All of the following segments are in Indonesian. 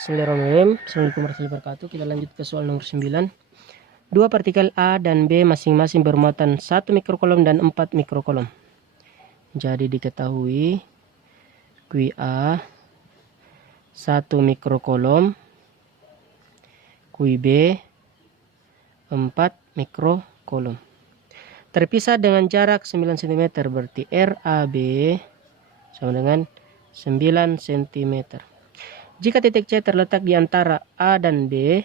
Bismillahirrahmanirrahim. Assalamualaikum warahmatullahi wabarakatuh. Kita lanjut ke soal nomor 9. Dua partikel A dan B masing-masing bermuatan 1 mikrokolom dan 4 mikrokolom. Jadi diketahui QA 1 mikrokolom, QB 4 mikrokolom. Terpisah dengan jarak 9 cm, berarti RAB sama dengan 9 cm. Jika titik C terletak di antara A dan B,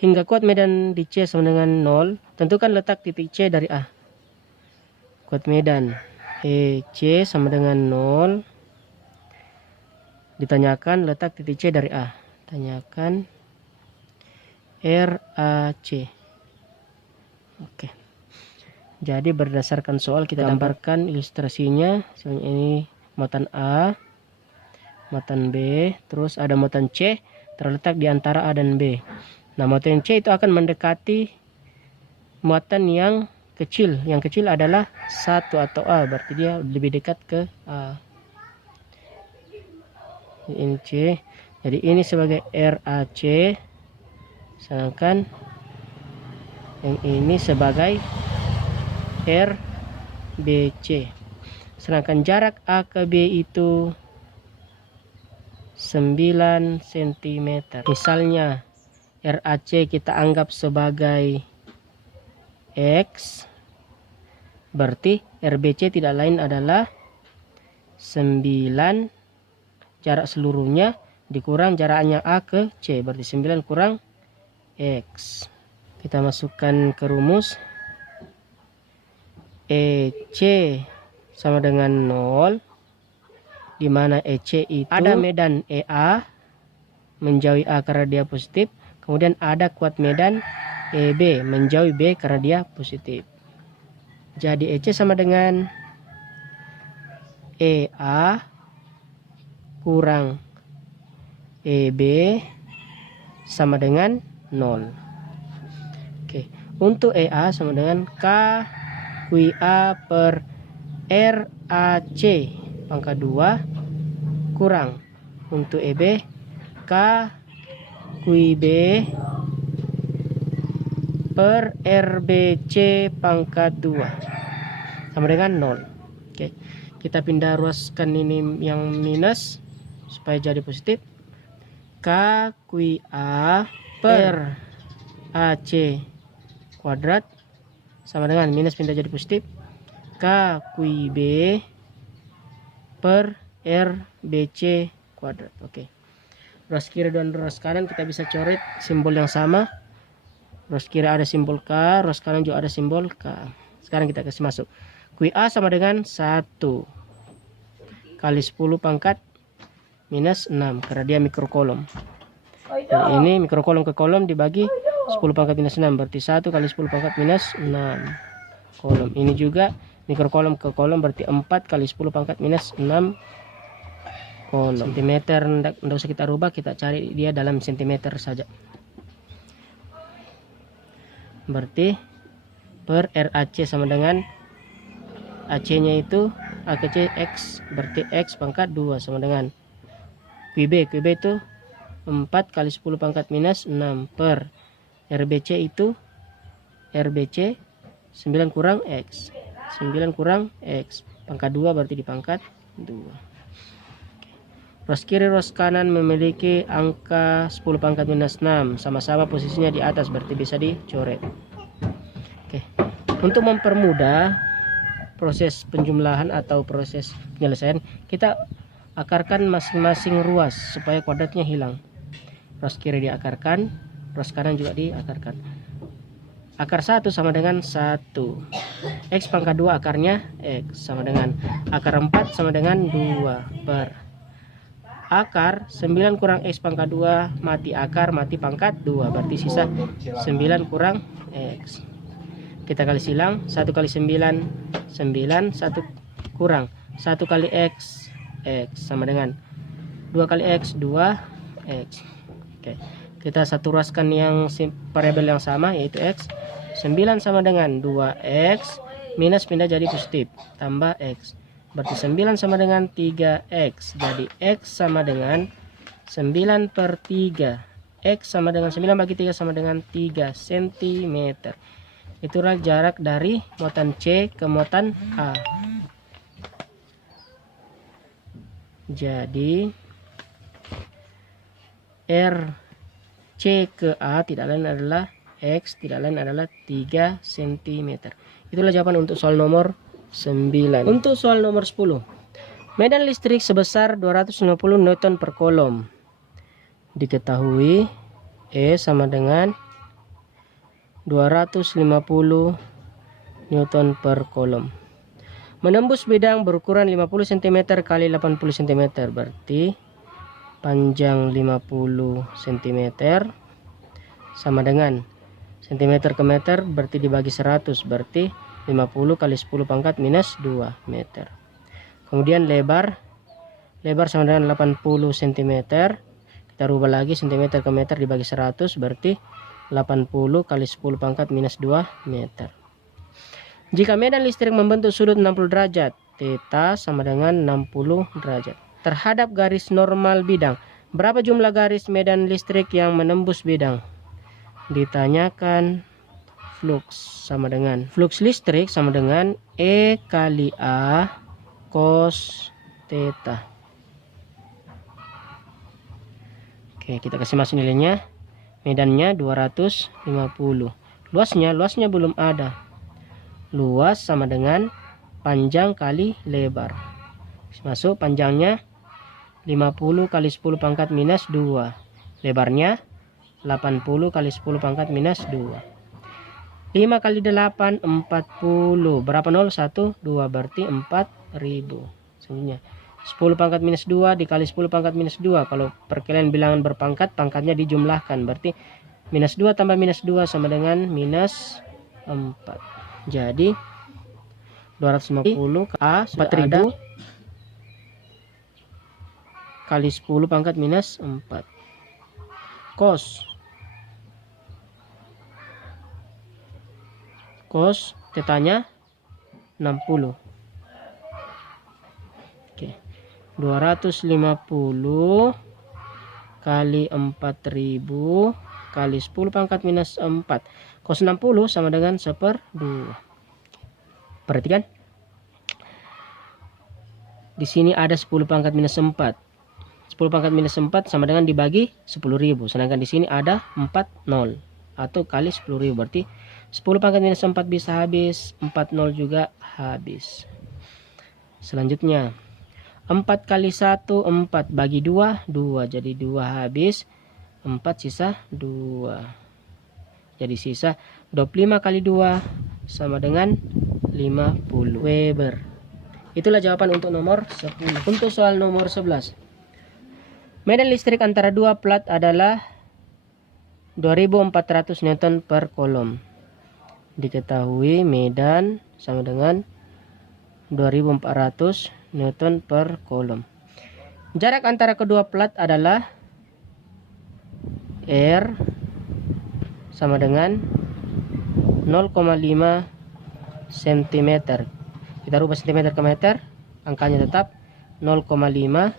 hingga kuat medan di C sama dengan 0, tentukan letak titik C dari A. Kuat medan EC sama dengan 0. Ditanyakan letak titik C dari A. Tanyakan RAC. Oke. Jadi berdasarkan soal kita gambarkan ilustrasinya. Misalnya ini muatan A, muatan B, terus ada muatan C terletak di antara A dan B. Nah, muatan C itu akan mendekati muatan yang kecil. Yang kecil adalah 1 atau A, berarti dia lebih dekat ke A. Ini C. Jadi ini sebagai RAC, sedangkan yang ini sebagai RBC. Sedangkan jarak A ke B itu 9 cm. Misalnya RAC kita anggap sebagai X, berarti RBC tidak lain adalah 9 jarak seluruhnya dikurang jaraknya A ke C, berarti 9 kurang X. Kita masukkan ke rumus. EC sama dengan 0, di mana EC itu ada medan EA menjauhi A karena dia positif, kemudian ada kuat medan EB menjauhi B karena dia positif. Jadi EC sama dengan EA kurang EB sama dengan 0. Oke, untuk EA sama dengan K QA per RAC pangkat 2 kurang untuk EB K QB per RBC pangkat 2 sama dengan 0. Oke, kita pindah ruaskan ini yang minus supaya jadi positif. K QA per AC kuadrat sama dengan minus pindah jadi positif K QB per RBC kuadrat. Oke. Ruas kiri dan ruas kanan kita bisa coret simbol yang sama. Ruas kiri ada simbol K, ruas kanan juga ada simbol K. Sekarang kita kasih masuk. QA sama dengan 1 kali 10 pangkat minus 6 karena dia mikrokolom. Dan ini mikrokolom ke kolom dibagi 10 pangkat minus 6, berarti 1 kali 10 pangkat minus 6 kolom. Ini juga mikrokolom ke kolom, berarti 4 kali 10 pangkat minus 6 kolom. Sentimeter tidak usah kita rubah, kita cari dia dalam sentimeter saja. Berarti per RAC sama dengan AC nya itu A ke C X, berarti X pangkat 2 sama dengan QB itu 4 kali 10 pangkat minus 6 per RBC itu RBC 9 kurang X, 9 kurang X pangkat 2, berarti di pangkat 2. Ruas kiri ruas kanan memiliki angka 10 pangkat minus 6, sama-sama posisinya di atas, berarti bisa dicoret. Oke. Untuk mempermudah proses penjumlahan atau proses penyelesaian, kita akarkan masing-masing ruas supaya kuadratnya hilang. Ruas kiri diakarkan, ruas kanan juga diakarkan. Akar 1 sama dengan 1. X pangkat 2 akarnya X sama dengan akar 4 sama dengan 2 per akar 9 kurang X pangkat 2 mati akar mati pangkat 2, berarti sisa 9 kurang X. Kita kali silang, 1 kali 9 9, 1 kurang 1 kali X X sama dengan 2 kali X 2 X. Oke, kita satu ruaskan yang variabel yang sama yaitu X. 9 sama dengan 2X minus pindah jadi positif tambah X, berarti 9 sama dengan 3X, jadi X sama dengan 9/3. X sama dengan 9 bagi 3 sama dengan 3 cm. Itulah jarak dari muatan C ke muatan A. Jadi R C ke A tidak lain adalah X, tidak lain adalah 3 cm. Itulah jawaban untuk soal nomor 9. Untuk soal nomor 10. Medan listrik sebesar 250 Newton per kolom. Diketahui E sama dengan 250 Newton per kolom. Menembus bidang berukuran 50 cm kali 80 cm, berarti panjang 50 cm sama dengan cm ke meter, berarti dibagi 100, berarti 50 kali 10 pangkat minus 2 meter. Kemudian lebar sama dengan 80 cm. Kita rubah lagi cm ke meter dibagi 100, berarti 80 kali 10 pangkat minus 2 meter. Jika medan listrik membentuk sudut 60 derajat, theta sama dengan 60 derajat. Terhadap garis normal bidang, berapa jumlah garis medan listrik yang menembus bidang? Ditanyakan flux sama dengan flux listrik sama dengan E kali A cos theta. Oke, kita kasih masuk nilainya. Medannya 250. Luasnya belum ada. Luas sama dengan panjang kali lebar. Masuk panjangnya 50 kali 10 pangkat minus 2. Lebarnya 80 kali 10 pangkat minus 2. 5 kali 8 40. Berapa 0? 1 2, berarti 4000. Sebenarnya 10 pangkat minus 2 dikali 10 pangkat minus 2. Kalau perkalian bilangan berpangkat, pangkatnya dijumlahkan, berarti minus 2 tambah minus 2 sama dengan minus 4. Jadi 250 A 4000 kali 10 pangkat minus 4. Cos tetanya 60. Oke. 250 kali 4000 kali 10 pangkat minus 4. Cos 60 sama dengan 1/2. Perhatikan. Di sini ada 10 pangkat minus 4. 10 pangkat minus 4 sama dengan dibagi 10.000. Sedangkan di sini ada 40 atau kali 10.000. Berarti 10 pangkat minus 4 bisa habis, 40 juga habis. Selanjutnya 4 kali 1 4 bagi 2 2, jadi 2 habis, 4 sisa 2. Jadi sisa 25 kali 2 sama dengan 50 Weber. Itulah jawaban untuk nomor 10. Untuk soal nomor 11. Medan listrik antara dua plat adalah 2400 Newton per kolom. Diketahui medan sama dengan 2400 Newton per kolom. Jarak antara kedua plat adalah R sama dengan 0,5 cm. Kita rubah cm ke meter, angkanya tetap 0,5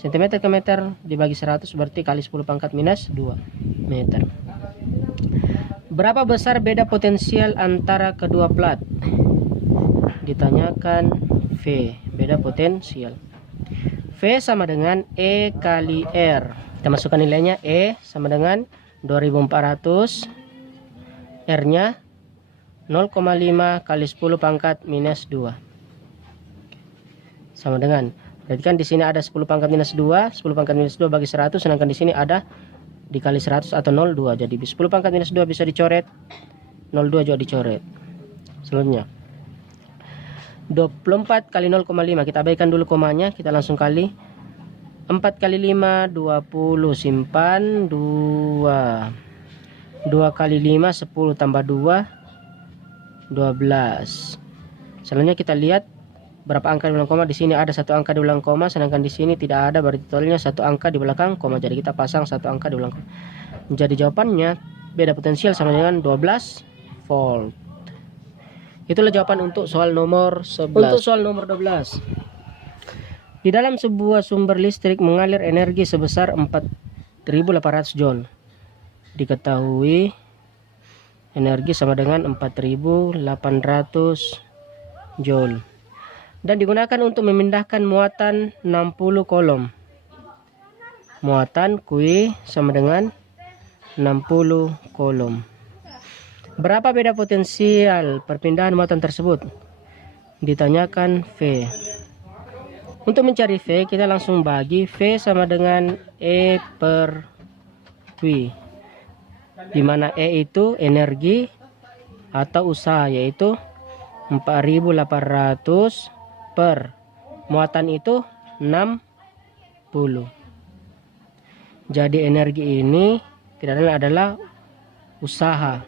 cm ke meter dibagi 100, berarti kali 10 pangkat minus 2 meter. Berapa besar beda potensial antara kedua plat? Ditanyakan V, beda potensial. V sama dengan E kali R. Kita masukkan nilainya. E sama dengan 2400, R-nya 0,5 kali 10 pangkat minus 2. Sama dengan, berarti kan di sini ada 10 pangkat minus 2, 10 pangkat minus 2 bagi 100, sedangkan di sini ada dikali 100 atau 0,2. Jadi 10 pangkat minus 2 bisa dicoret, 0,2 juga dicoret. Selanjutnya 24 kali 0,5, kita abaikan dulu komanya, kita langsung kali. 4 kali 5 20, simpan 2. 2 kali 5 10 tambah 2 12. Selanjutnya kita lihat berapa angka di belakang koma. Di sini ada satu angka di belakang koma, sedangkan di sini tidak ada, berarti totalnya satu angka di belakang koma. Jadi kita pasang satu angka di belakang koma. Jadi jawabannya beda potensial sama dengan 12 volt. Itulah jawaban untuk soal nomor 11. Untuk soal nomor 12. Di dalam sebuah sumber listrik mengalir energi sebesar 4.800 joule. Diketahui energi sama dengan 4.800 joule. Dan digunakan untuk memindahkan muatan 60 kolom. Muatan Q sama dengan 60 kolom. Berapa beda potensial perpindahan muatan tersebut? Ditanyakan V. Untuk mencari V, kita langsung bagi V sama dengan E per Q, di mana E itu energi atau usaha, yaitu 4.800 per muatan itu 60. Jadi energi ini tidak lain adalah usaha.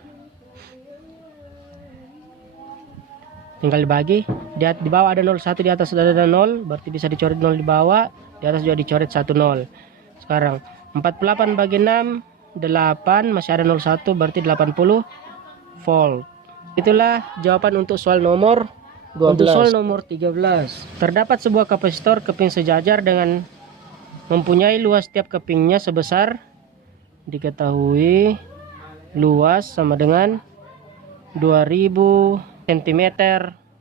Tinggal dibagi. Di bawah ada 01, di atas ada 0, berarti bisa dicoret 0 di bawah, di atas juga dicoret 1 0. Sekarang 48 bagi 6 8, masih ada 01, berarti 80 volt. Itulah jawaban untuk soal nomor 12. Untuk soal nomor 13, terdapat sebuah kapasitor keping sejajar dengan mempunyai luas tiap kepingnya sebesar, diketahui luas sama dengan 2000 cm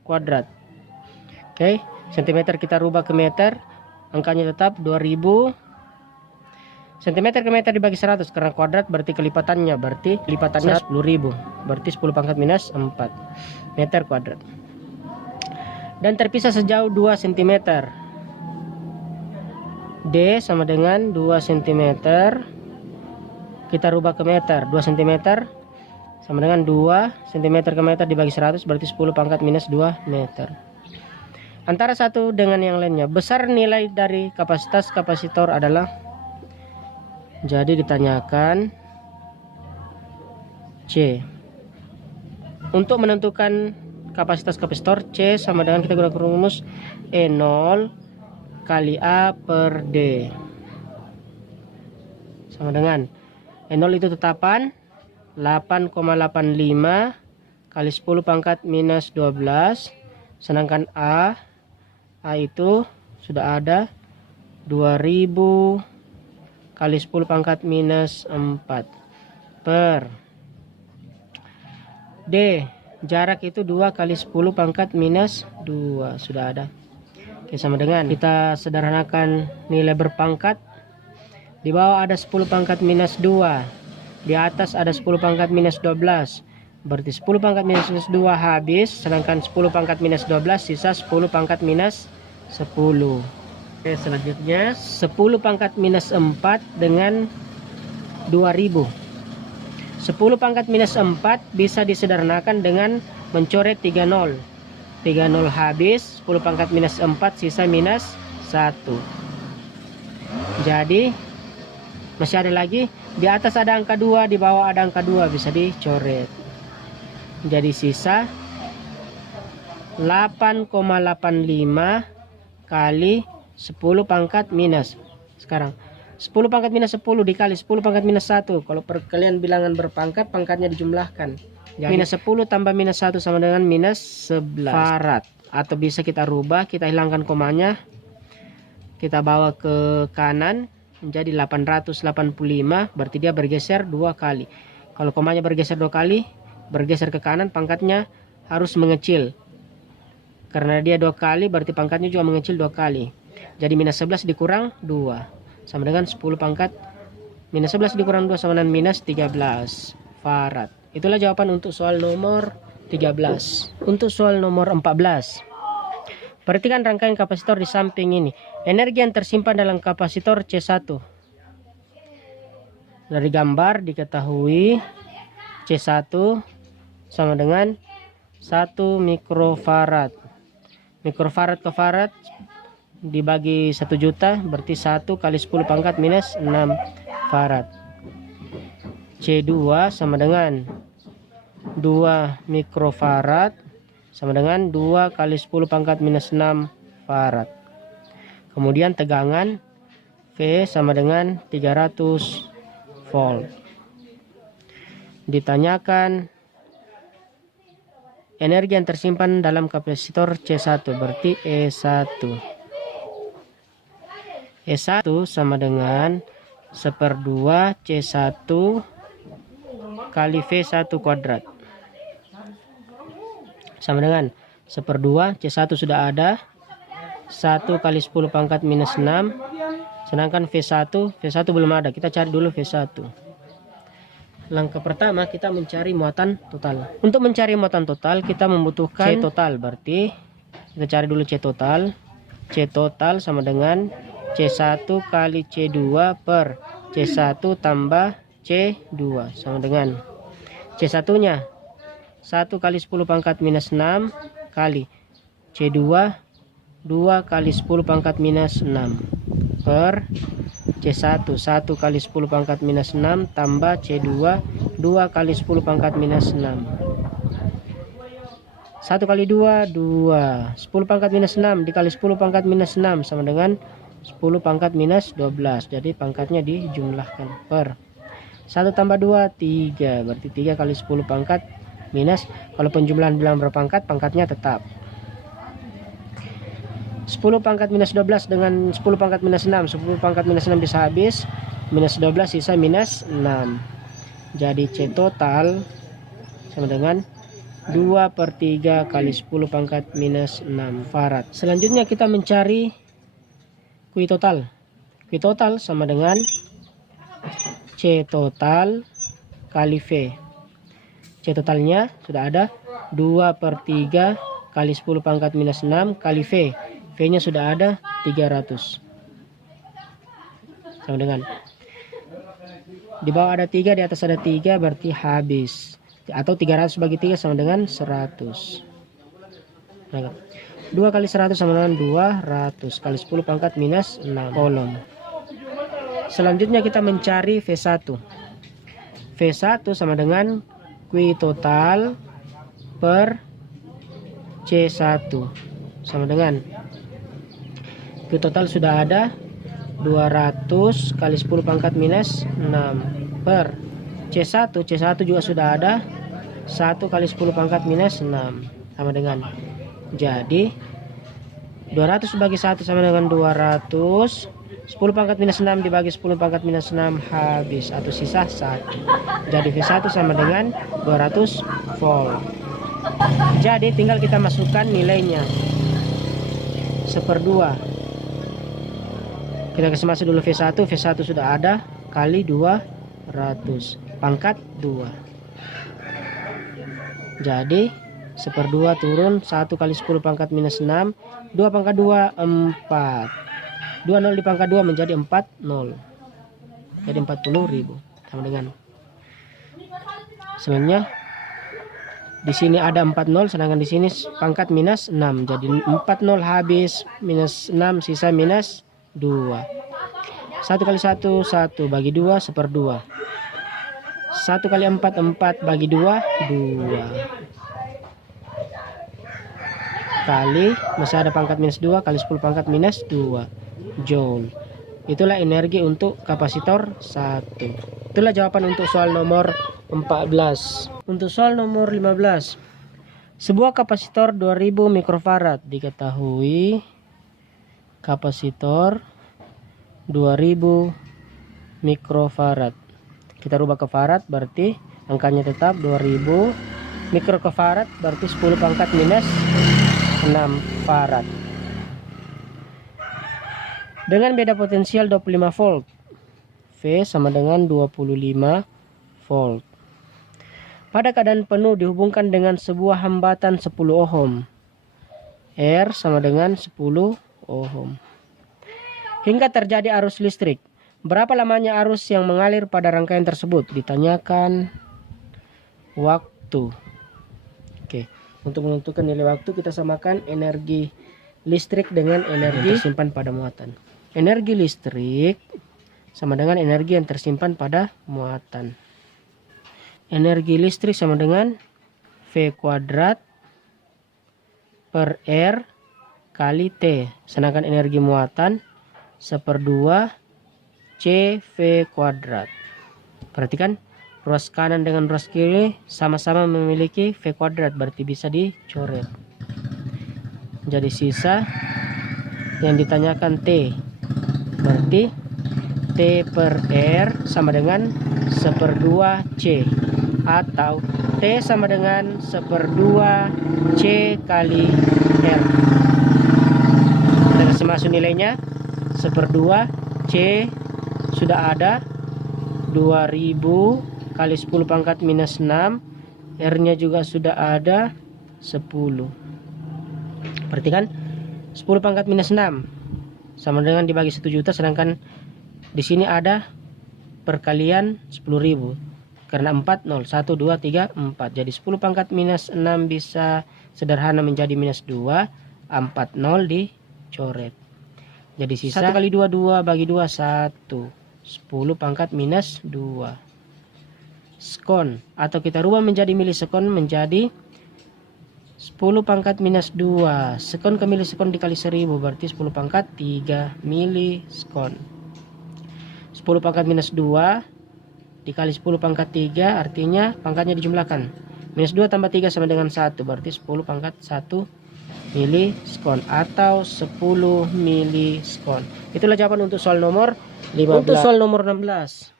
kuadrat. Oke, cm kita rubah ke meter, angkanya tetap 2000. Cm ke meter dibagi 100 karena kuadrat berarti kelipatannya, 10.000, berarti 10 pangkat minus 4 meter kuadrat. Dan terpisah sejauh 2 cm. D sama dengan 2 cm. Kita rubah ke meter, 2 cm sama dengan 2 cm ke meter dibagi 100, berarti 10 pangkat minus 2 meter. Antara satu dengan yang lainnya, besar nilai dari kapasitas kapasitor adalah, jadi ditanyakan C. Untuk menentukan kapasitas kapasitor, C sama dengan, kita gunakan rumus E0 kali A per D. Sama dengan E0 itu tetapan 8,85 kali 10 pangkat minus 12, sedangkan A itu sudah ada 2000 kali 10 pangkat minus 4 per D, jarak itu 2 kali 10 pangkat minus 2, sudah ada. Oke, sama dengan, kita sederhanakan nilai berpangkat. Di bawah ada 10 pangkat minus 2, di atas ada 10 pangkat minus 12, berarti 10 pangkat minus 2 habis, sedangkan 10 pangkat minus 12 sisa 10 pangkat minus 10. Oke, selanjutnya 10 pangkat minus 4 dengan 2000. 10 pangkat minus 4 bisa disederhanakan dengan mencoret 3 0. 3 0 habis, 10 pangkat minus 4 sisa minus 1. Jadi masih ada lagi, di atas ada angka 2, di bawah ada angka 2, bisa dicoret. Jadi sisa 8,85 kali 10 pangkat minus. Sekarang 10 pangkat minus 10 dikali 10 pangkat minus 1. Kalau perkalian bilangan berpangkat, pangkatnya dijumlahkan. Jadi minus 10 tambah minus 1 sama dengan minus 11 farad. Atau bisa kita rubah, kita hilangkan komanya, kita bawa ke kanan menjadi 885, berarti dia bergeser 2 kali. Kalau komanya bergeser 2 kali, bergeser ke kanan, pangkatnya harus mengecil. Karena dia 2 kali, berarti pangkatnya juga mengecil 2 kali. Jadi minus 11 dikurang 2 sama dengan 10 pangkat minus 11 dikurang 2 sama dengan minus 13 farad. Itulah jawaban untuk soal nomor 13. Untuk soal nomor 14, perhatikan rangkaian kapasitor di samping ini. Energi yang tersimpan dalam kapasitor C1. Dari gambar diketahui C1 sama dengan 1 mikrofarad. Mikrofarad ke farad dibagi 1 juta, berarti 1 kali 10 pangkat minus 6 farad. C2 sama dengan 2 mikrofarad sama dengan 2 kali 10 pangkat minus 6 farad. Kemudian tegangan V sama dengan 300 volt. Ditanyakan energi yang tersimpan dalam kapasitor C1, berarti E1. E1 sama dengan 1/2 C1 kali V1 kuadrat. Sama dengan 1/2 C1 sudah ada, 1 kali 10 pangkat minus 6. Sedangkan V1 belum ada. Kita cari dulu V1. Langkah pertama kita mencari muatan total. Untuk mencari muatan total kita membutuhkan C total. Berarti kita cari dulu C total. C total sama dengan C1 kali C2 per C1 tambah C2 sama dengan C1 nya 1 kali 10 pangkat minus 6 kali C2 2 kali 10 pangkat minus 6 per C1 1 kali 10 pangkat minus 6 tambah C2 2 kali 10 pangkat minus 6. 1 kali 2 2, 10 pangkat minus 6 dikali 10 pangkat minus 6 sama dengan 10 pangkat minus 12. Jadi pangkatnya dijumlahkan per 1 tambah 2 3, berarti 3 kali 10 pangkat minus, kalau penjumlahan bilang berpangkat, pangkatnya tetap 10 pangkat minus 12 dengan 10 pangkat minus 6. 10 pangkat minus 6 bisa habis, minus 12 sisa minus 6. Jadi C total sama dengan 2/3 kali 10 pangkat minus 6 farad. Selanjutnya kita mencari Q total. Q total sama dengan C total kali V. C totalnya sudah ada, 2/3 kali 10 pangkat minus 6 kali V. V nya sudah ada 300. Sama dengan, di bawah ada 3, di atas ada 3, berarti habis. Atau 300 bagi 3 sama dengan 100. 2 kali 100 sama dengan 200 kali 10 pangkat minus 6 kolom. Selanjutnya kita mencari V1. V1 sama dengan Q total per C1 sama dengan, Q total sudah ada, 200 kali 10 pangkat minus 6 per C1. C1 juga sudah ada, 1 kali 10 pangkat minus 6 sama dengan, jadi 200 bagi 1 sama dengan 200. 10 pangkat minus 6 dibagi 10 pangkat minus 6 habis, atau sisa 1. Jadi V1 sama dengan 200 volt. Jadi tinggal kita masukkan nilainya 1/2. Kita kasih masuk dulu V1. V1 sudah ada, kali 200 pangkat 2. Jadi 1/2 turun, 1 kali 10 pangkat minus 6, 2 pangkat 2 4. 20 di pangkat 2 menjadi 40. Jadi 40.000 sama dengan, sebenarnya di sini ada 40, sedangkan di sini pangkat minus 6. Jadi 40 habis, minus 6 sisa minus 2. 1 kali 1 1 bagi 2 1/2. 1 kali 4 4 bagi 2 2. Kali masih ada pangkat minus 2 kali 10 pangkat minus 2 joule. Itulah energi untuk kapasitor 1. Itulah jawaban untuk soal nomor 14. Untuk soal nomor 15. Sebuah kapasitor 2000 mikrofarad diketahui kapasitor 2000 mikrofarad. Kita rubah ke farad, berarti angkanya tetap 2000. Mikro ke farad berarti 10 pangkat minus 6 farad. Dengan beda potensial 25 volt. V sama dengan 25 volt. Pada keadaan penuh dihubungkan dengan sebuah hambatan 10 ohm. R sama dengan 10 ohm. Hingga terjadi arus listrik. Berapa lamanya arus yang mengalir pada rangkaian tersebut? Ditanyakan waktu. Oke, untuk menentukan nilai waktu kita samakan energi listrik dengan energi yang tersimpan pada muatan. Energi listrik sama dengan energi yang tersimpan pada muatan. Energi listrik sama dengan V kuadrat per R kali T. Sedangkan energi muatan 1/2 CV kuadrat. Perhatikan, ruas kanan dengan ruas kiri sama-sama memiliki V kuadrat, berarti bisa dicoret. Jadi sisa yang ditanyakan T. Berarti T per R sama dengan 1/2 C, atau T sama dengan 1/2 C kali R. Kita kasih masuk nilainya. 1/2 C sudah ada, 2000 kali 10 pangkat minus 6, R nya juga sudah ada, 10. Perhatikan, 10 pangkat minus 6 sama dengan dibagi 1 juta, sedangkan di sini ada perkalian 10.000 karena 4 0 1 2 3 4. Jadi 10 pangkat minus 6 bisa sederhana menjadi minus 2, 4 0 dicoret. Jadi sisa 1 kali 2 2 bagi 2 1. 10 pangkat minus 2 sekon, atau kita rubah menjadi milisekon menjadi 10 pangkat minus 2 sekon ke milisekon dikali 1000, berarti 10 pangkat 3 milisekon. 10 pangkat minus 2 dikali 10 pangkat 3, artinya pangkatnya dijumlahkan. Minus 2 tambah 3 sama dengan 1, berarti 10 pangkat 1 milisekon atau 10 milisekon. Itulah jawaban untuk soal nomor 15. Untuk soal nomor 16.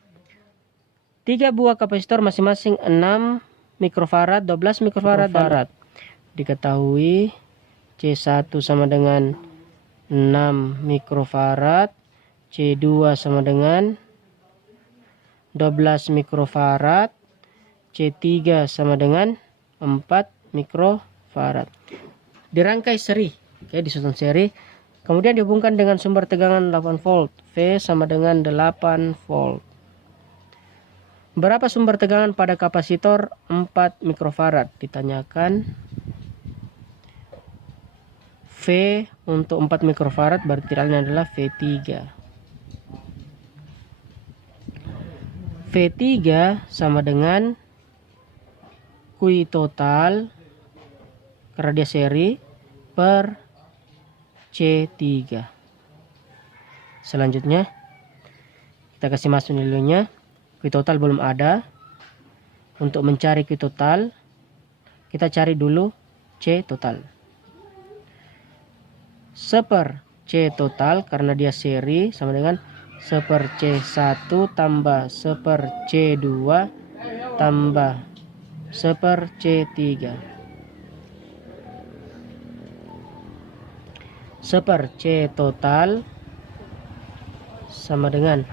3 buah kapasitor masing-masing 6 mikrofarad, 12 mikrofarad. Diketahui C1 sama dengan 6 mikrofarad, C2 sama dengan 12 mikrofarad, C3 sama dengan 4 mikrofarad. Dirangkai seri, disusun seri, kemudian dihubungkan dengan sumber tegangan 8 volt, V sama dengan 8 volt. Berapa sumber tegangan pada kapasitor 4 mikrofarad? Ditanyakan. V untuk 4 mikrofarad berarti nilainya adalah V3. V3 sama dengan Q total karena dia seri per C3. Selanjutnya kita kasih masuk nilainya. Q total belum ada. Untuk mencari Q total kita cari dulu C total. 1/C total karena dia seri sama dengan 1/C1 tambah 1/C2 tambah 1/C3. 1/C total sama dengan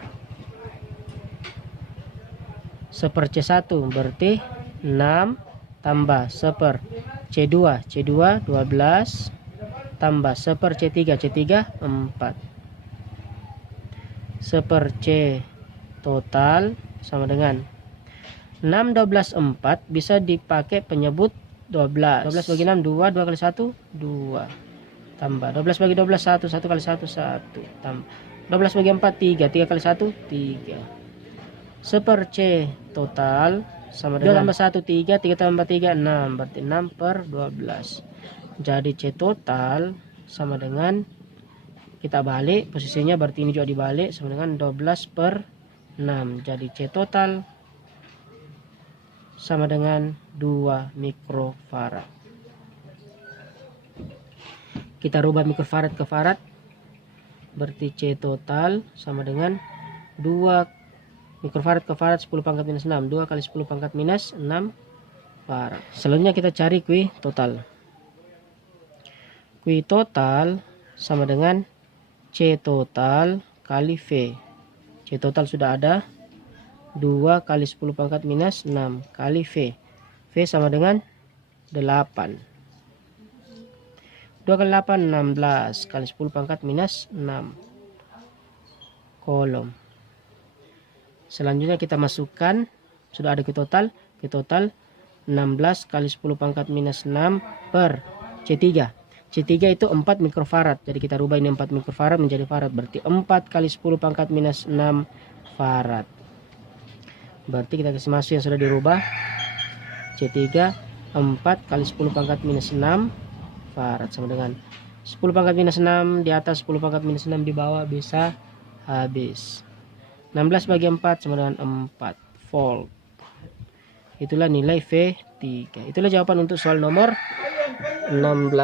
1/C1 berarti 6 tambah 1/C2, C2 12 tambah 1/C3, C3 4. 1/C total sama dengan 6 12 4 bisa dipakai penyebut 12. 12 bagi 6 2, 2 kali 1 2. Tambah 12 bagi 12 1, 1 kali 1 1. Tambah 12 bagi 4 3, 3 kali 1 3. 1/C total sama dengan 2 tambah 1 3, 3 tambah 3 6, berarti 6/12. Jadi C total sama dengan, kita balik posisinya, berarti ini juga dibalik, sama dengan 12/6. Jadi C total sama dengan 2 mikrofarad. Kita rubah mikrofarad ke farad, berarti C total sama dengan 2 mikrofarad ke farad 10 pangkat minus 6. 2 kali 10 pangkat minus 6 farad. Selanjutnya kita cari Q total. Q total sama dengan C total kali V. C total sudah ada, 2 kali 10 pangkat minus 6 kali V. V sama dengan 8. 2 kali 8 16 kali 10 pangkat minus 6 kolom. Selanjutnya kita masukkan, sudah ada Q total. Q total 16 kali 10 pangkat minus 6 per C3. C3 itu 4 mikrofarad. Jadi kita rubah ini 4 mikrofarad menjadi farad. Berarti 4 kali 10 pangkat minus 6 farad. Berarti kita kasih masuk yang sudah dirubah. C3 4 kali 10 pangkat minus 6 farad sama dengan 10 pangkat minus 6 di atas 10 pangkat minus 6 di bawah, bisa habis. 16 bagi 4 sama dengan 4 volt. Itulah nilai V3. Itulah jawaban untuk soal nomor 16.